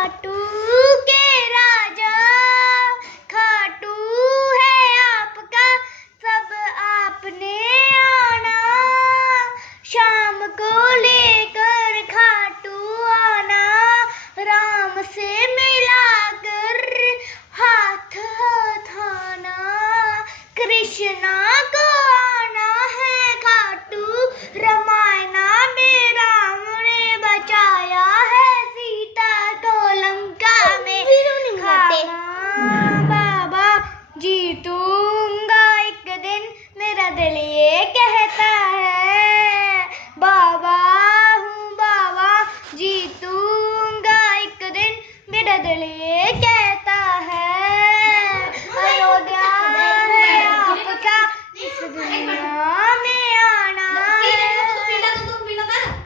खाटू के राजा खाटू है आपका, सब आपने आना, शाम को लेकर खाटू आना, राम से मिलाकर हाथ थाना, कृष्णा को आना है खाटू, रामायणा में राम ने बचाया है सीता को लंका में खाना। बाबा जीतूंगा एक दिन मेरा दिल ये कहता है, बाबा हूँ बाबा जीतूंगा एक दिन मेरा दिल ये कहता है, अयोध्या है आपका इस दुनिया में आना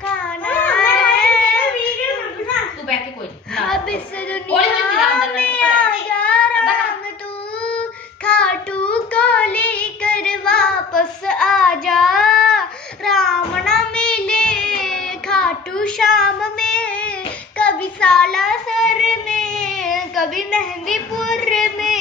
खाना अब इस दुनिया में आजा राम तू, खाटू को लेकर वापस आजा, राम न मिले खाटू शाम में, कभी सालासर में कभी मेहंदीपुर में।